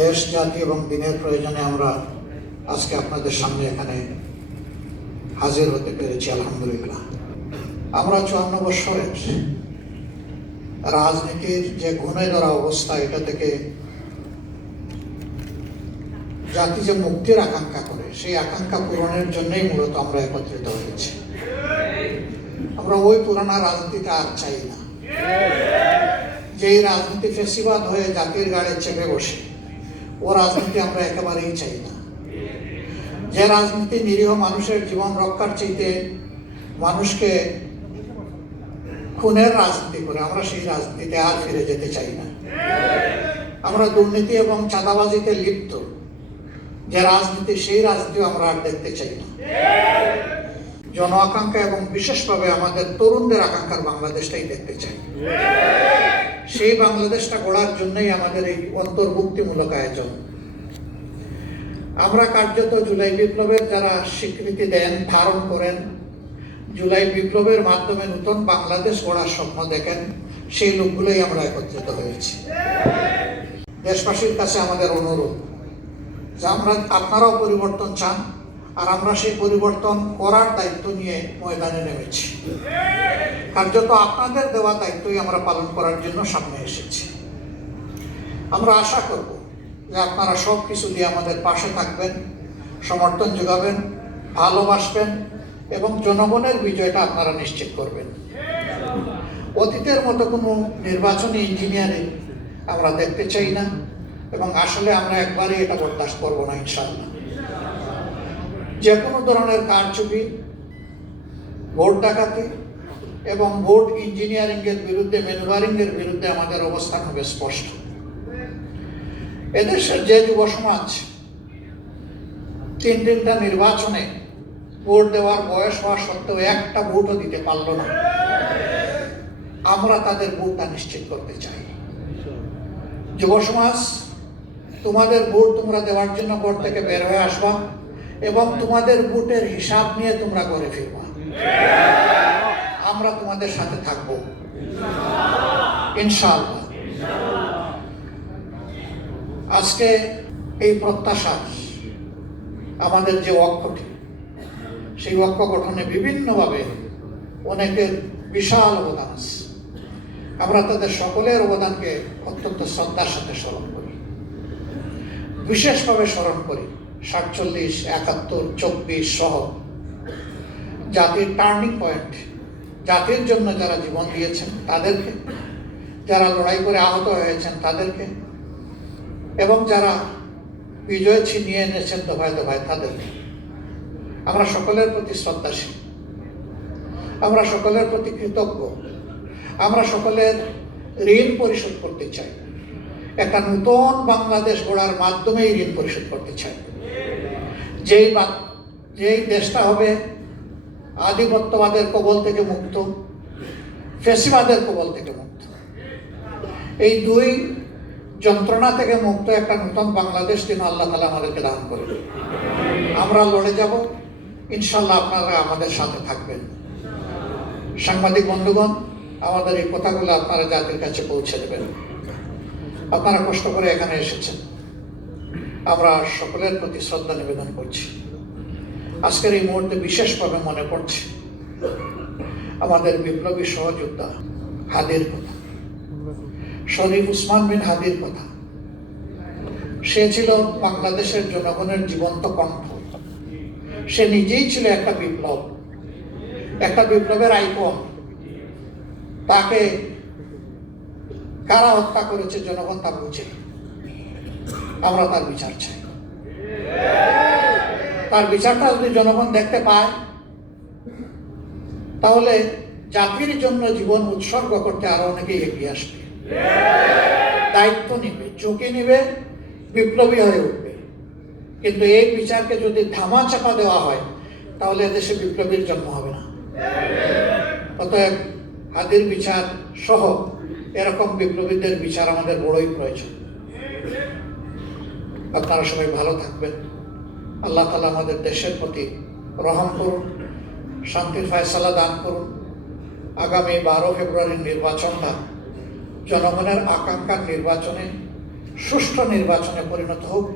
দেশ, জাতি এবং দিনের প্রয়োজনে আমরা আজকে আপনাদের সামনে এখানে হাজির হতে পেরেছি, আলহামদুলিল্লাহ। আমরা চুয়ান্ন বৎসরের রাজনীতির যে ঘুণে ধরা অবস্থা, এটা থেকে জাতি যে মুক্তির আকাঙ্ক্ষা করে, সেই আকাঙ্ক্ষা পূরণের জন্যই মূলত আমরা একত্রিত হয়েছি। আমরা ওই পুরানা রাজনীতিটা আর চাই না। যেই রাজনীতি ফেসিবাদ হয়ে জাতির গাড়ি চেপে বসে ও রাজনীতি আমরা একেবারেই চাই না। যে রাজনীতি নিরীহ মানুষের জীবন রক্ষার চাইতে মানুষকে খুনের রাজনীতি করে, আমরা সেই রাজনীতিতে আর ফিরে যেতে চাই না। আমরা দুর্নীতি এবং চাঁদাবাজিতে লিপ্ত, যে রাজনীতি, সেই রাজনীতি আমরা আর দেখতে চাই না। জন আকাঙ্ক্ষা এবং বিশেষভাবে আমাদের তরুণদের আকাঙ্ক্ষার বাংলাদেশটাই দেখতে চাই। সেই বাংলাদেশটা গড়ার জন্যই আমাদের এই অন্তর্ভুক্তিমূলক আয়োজন। আমরা কার্যত জুলাই বিপ্লবের যারা স্বীকৃতি দেন, ধারণ করেন, জুলাই বিপ্লবের মাধ্যমে নতুন বাংলাদেশ গড়ার স্বপ্ন দেখেন, সেই লোকগুলোই আমরা একত্রিত হয়েছি। দেশবাসীর কাছে আমাদের অনুরোধ যে আমরা আপনারাও পরিবর্তন চান আর আমরা সেই পরিবর্তন করার দায়িত্ব নিয়ে ময়দানে নেমেছি। কার্যত আপনাদের দেওয়া দায়িত্বই আমরা পালন করার জন্য সামনে এসেছি। আমরা আশা করব যে আপনারা সব কিছু দিয়ে আমাদের পাশে থাকবেন, সমর্থন যোগাবেন, ভালোবাসবেন এবং জনগণের বিজয়টা আপনারা নিশ্চিত করবেন। অতীতের মতো কোনো নির্বাচনী ইঞ্জিনিয়ারিং আমরা দেখতে চাই না এবং আসলে আমরা একবারই এটা বরদাস্ত করব না ইনশাল্লাহ যে কোনো ধরনের কারচুপি ভোট ডাকাতি এবং ভোট ইঞ্জিনিয়ারিং এর বিরুদ্ধে ম্যানুভারিং এর বিরুদ্ধে আমাদের অবস্থান হবে স্পষ্ট। এদেশের যে যুব সমাজ তিন তিনটা নির্বাচনে ভোট দেওয়ার বয়স হওয়া সত্ত্বেও একটা ভোটও দিতে পারল না। আমরা তাদের ভোটটা নিশ্চিত করতে চাই। যুব সমাজ, তোমাদের ভোট তোমরা দেওয়ার জন্য ভোট থেকে বের হয়ে আসবা। এবং তোমাদের ভোটের হিসাব নিয়ে তোমরা করে ফিরবা। আমরা তোমাদের সাথে থাকব। ইনশাআল্লাহ। আজকে এই প্রত্যাশা, আমাদের যে অক্ষটি সেই অক্ষ গঠনে বিভিন্নভাবে অনেকের বিশাল অবদান আছে। আমরা তাদের সকলের অবদানকে অত্যন্ত শ্রদ্ধার সাথে স্মরণ করি। বিশেষভাবে স্মরণ করি। সাতচল্লিশ, একাত্তর, চব্বিশ সহ। জাতির টার্নিং পয়েন্ট, জাতির জন্য যারা জীবন দিয়েছেন তাদেরকে, যারা লড়াই করে আহত হয়েছেন তাদেরকে, এবং যারা বিজয় ছিনিয়ে এনেছেন দফায় দফায় তাদেরকে। আমরা সকলের প্রতি শ্রদ্ধাশীল, আমরা সকলের প্রতি কৃতজ্ঞ, আমরা সকলের ঋণ পরিশোধ করতে চাই। একটা নূতন বাংলাদেশ গড়ার মাধ্যমেই ঋণ পরিশোধ করতে চাই। যেই যেই দেশটা হবে, আধিপত্যবাদের কবল থেকে মুক্ত, ফেসিবাদের কবল থেকে মুক্ত। এই দুই যন্ত্রণা থেকে মুক্ত একটা নতুন বাংলাদেশ যেন আল্লাহ তালা আমাদেরকে দান করবে আমরা লড়ে যাব ইনশাল্লাহ আপনারা আমাদের সাথে থাকবেন। সাংবাদিক বন্ধুগণ, আমাদের এই কথাগুলো আপনারা জাতির কাছে পৌঁছে দেবেন। আপনারা কষ্ট করে এখানে এসেছেন। আমরা সকলের প্রতি শ্রদ্ধা নিবেদন করছি। আজকের এই মুহূর্তে বিশেষভাবে মনে পড়ছে আমাদের বিপ্লবী সহযোদ্ধা হাদির কথা। শরীফ উসমান বিন হাদির কথা। সে ছিল বাংলাদেশের জনগণের জীবন্ত কণ্ঠ। সে নিজেই ছিল একটা বিপ্লব, একটা বিপ্লবের আইকন। তাকে কারা হত্যা করেছে জনগণ তা বুঝে। আমরা তার বিচার চাই। তার বিচারটা যদি জনগণ দেখতে পায়, তাহলে জাতির জন্য জীবন উৎসর্গ করতে আরও অনেকেই এগিয়ে আসবে। দায়িত্ব নিবে, ঝুঁকি নিবে, বিপ্লবী হয়ে উঠবে। কিন্তু এই বিচারকে যদি ধামা চাপা দেওয়া হয়, তাহলে দেশে বিপ্লবীর জন্ম হবে না। অতএব হাদির বিচার সহ এরকম বিপ্লবীদের বিচার আমাদের বড়ই প্রয়োজন। আপনারা সবাই ভালো থাকবেন। আল্লাহ তালা আমাদের দেশের প্রতি রহম করুন, শান্তির ফয়সালা দান করুন। আগামী বারো ফেব্রুয়ারির নির্বাচনটা জনগণের আকাঙ্ক্ষার নির্বাচনে, সুষ্ঠু নির্বাচনে পরিণত হোক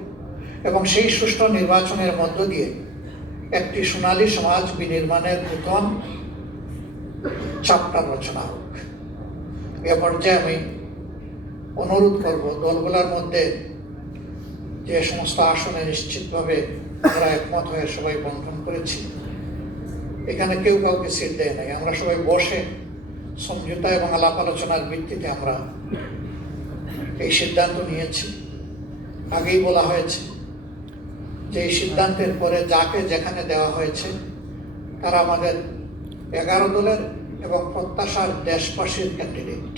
এবং সেই সুষ্ঠু নির্বাচনের মধ্য দিয়ে একটি সোনালী সমাজ বিনির্মাণের নূতন চাপটা রচনা হোক। এ পর্যায়ে আমি অনুরোধ করব দলগুলোর মধ্যে যে সমস্ত আসনে নিশ্চিতভাবে আমরা একমত হয়ে সবাই বন্টন করেছি। এখানে কেউ কাউকে সিট দেয় নাই। আমরা সবাই বসে সমঝোতা এবং আলাপ আলোচনার ভিত্তিতে আমরা এই সিদ্ধান্ত নিয়েছি। আগেই বলা হয়েছে যে এই সিদ্ধান্তের পরে যাকে যেখানে দেওয়া হয়েছে, তারা আমাদের এগারো দলের এবং প্রত্যাশার দেশবাসীর ক্যান্ডিডেট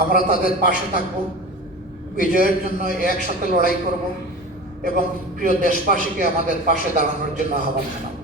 আমরা তাদের পাশে থাকব। বিজয়ের জন্য একসাথে লড়াই করব এবং প্রিয় দেশবাসীকে আমাদের পাশে দাঁড়ানোর জন্য আহ্বান জানাব।